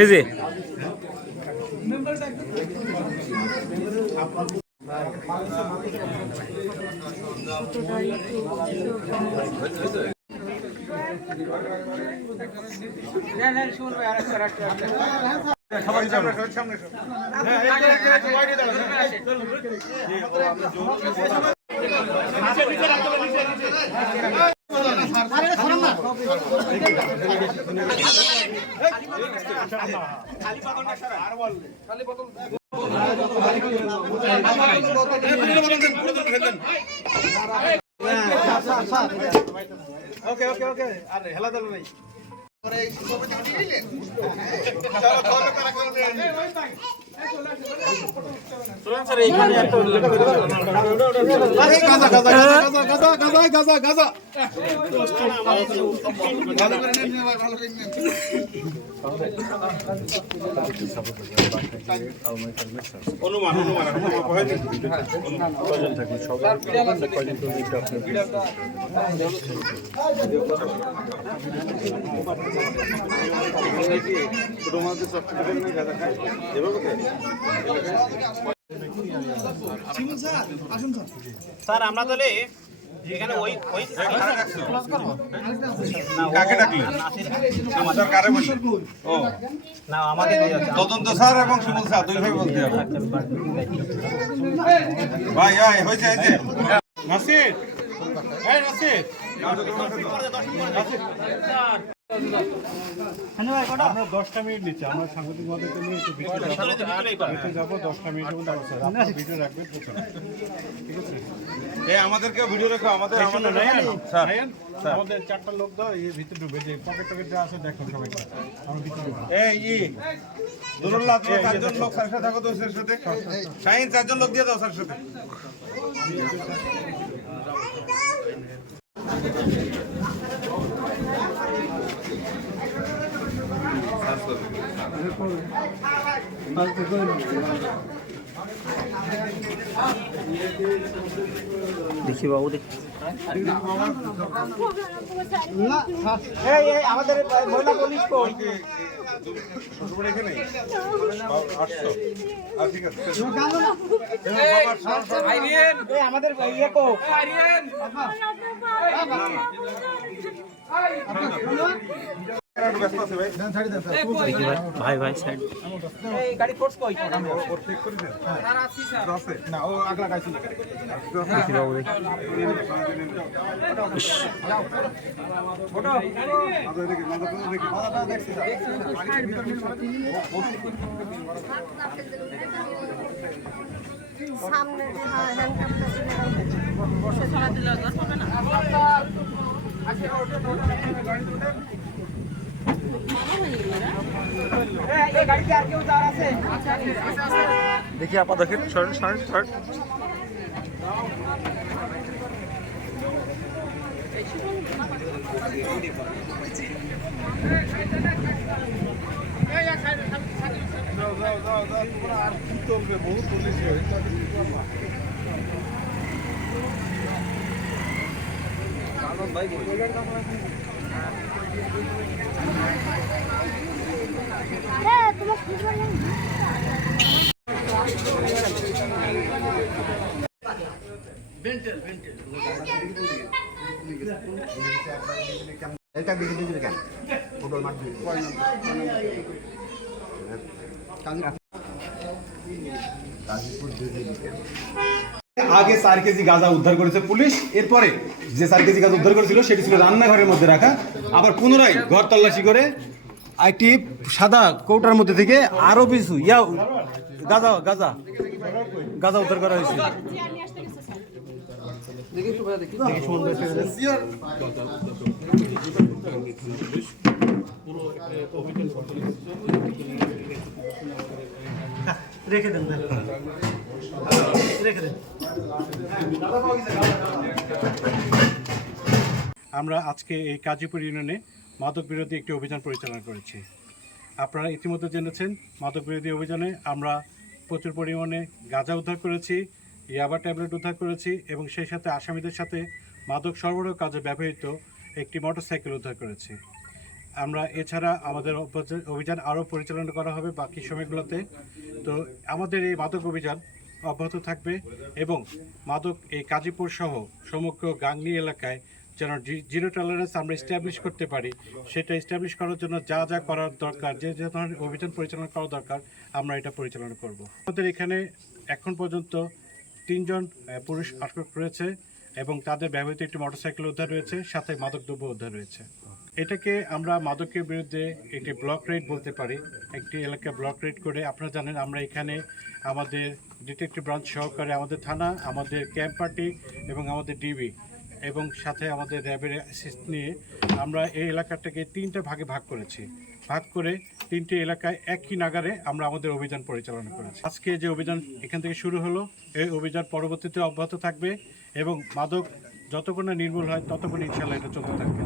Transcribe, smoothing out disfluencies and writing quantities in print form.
এই যে সবাই সামনে ওকে ওকে ওকে আর হেলা দল নাই স্যার আমরা তাহলে এখানে ওই কাকে ডাকলি আমাদের কারে বলি ও না আমাদের তদন্ত স্যার এবং সুমন স্যার দুই ভাই বলতে হবে ভাই ভাই হয়েছে এই যে নাসির এই নাসির আমরা 10টা মিনিট নিচ্ছি আমরা সাংবাদিক মহোদয়কে নিয়ে একটু ভিতরে যাবো 10টা মিনিটের মধ্যে আপনারা ভিডিও রাখবেন ঠিক আছে এই আমাদেরকে ভিডিও রাখো আমাদের স্যার আমাদের 4টা লোক দাও এই ভিতরে ঢুকবে যে পকেট টকেট যা আছে দেখো সবাই আমরা ভিতরে এই দুরুল্লাহ তো 4 জন লোক স্যার সাথে থাকো তো স্যার সাথে শাহিন 4 জন লোক দিয়ে দাও স্যার সাথে দেখি বাবু দেখি আমাদের মহিলা পুলিশ কই এখানে 800 আর ঠিক আছে আমাদের ইয়ে কো ভাই ভাই সাইড গাড়ি ফোর্স কই চেক করে দেন স্যার আছি স্যার আছে না ও আগলা গাইছিল দেখি বাবু দেখি ফটো আমাদের দেখি মাথা দেখছি সামনে যে হ্যান্ডকাপটা ছিল বসে ছড়া দিলে হবে না দেখি আপা দেখেন শর্ট আর কি চলবে বহু পুলিশ ভাই আগে 4 কেজি গাঁজা উদ্ধার করেছে পুলিশ এরপরে যে 4 কেজি গাঁজা উদ্ধার করেছিল সেটি ছিল রান্নাঘরের মধ্যে রাখা আবার পুনরায় ঘর তল্লাশি করে একটি সাদা কৌটার মধ্যে থেকে আরো কিছু গাঁজা উদ্ধার করা হয়েছে রেখে দেন আমরা আজকে এই কাজীপুর ইউনিয়নে মাদক বিরোধী একটি অভিযান পরিচালনা করেছি। আপনারা ইতিমধ্যে জেনেছেন মাদক বিরোধী অভিযানে আমরা প্রচুর পরিমাণে গাঁজা উদ্ধার করেছি, ইয়াবা ট্যাবলেট উদ্ধার করেছি এবং সেই সাথে আসামিদের সাথে মাদক সরবরাহ কাজে ব্যবহৃত একটি মোটরসাইকেল উদ্ধার করেছি। আমরা এছাড়া আমাদের অভিযান আরও পরিচালনা করা হবে বাকি সময়গুলোতে। তো আমাদের এই মাদক অভিযান অব্যাহত থাকবে এবং মাদক এই গাজীপুর সহ সমগ্র গাংনী এলাকায় যেন জিরো টলারেন্স আমরা এস্টাবলিশ করতে পারি, সেটা এস্টাবলিশ করার জন্য যা যা করার দরকার, যে যে ধরনের অভিযান পরিচালনা করা দরকার আমরা এটা পরিচালনা করব। আমাদের এখানে এখন পর্যন্ত 3 জন পুরুষ আটক রয়েছে এবং তাদের ব্যবহৃত একটি মোটরসাইকেল উদ্ধার রয়েছে, সাথে মাদকদ্রব্য উদ্ধার রয়েছে। এটাকে আমরা মাদকের বিরুদ্ধে একটি ব্লক রেড বলতে পারি। একটি এলাকা ব্লক রেড করে, আপনারা জানেন আমরা এখানে আমাদের ডিটেকটিভ ব্রাঞ্চ সহকারে আমাদের থানা, আমাদের ক্যাম্প পার্টি এবং আমাদের ডিবি এবং সাথে আমাদের র্যাবের অ্যাসিস্ট নিয়ে আমরা এই এলাকাটাকে 3টে ভাগে ভাগ করেছি। ভাগ করে 3টে এলাকায় একই নাগারে আমরা আমাদের অভিযান পরিচালনা করেছি। আজকে যে অভিযান এখান থেকে শুরু হলো, এই অভিযান পরবর্তীতে অব্যাহত থাকবে এবং মাদক যতক্ষণ না নির্মূল হয় ততক্ষণ ইনশাল্লাহ এটা চলতে থাকবে।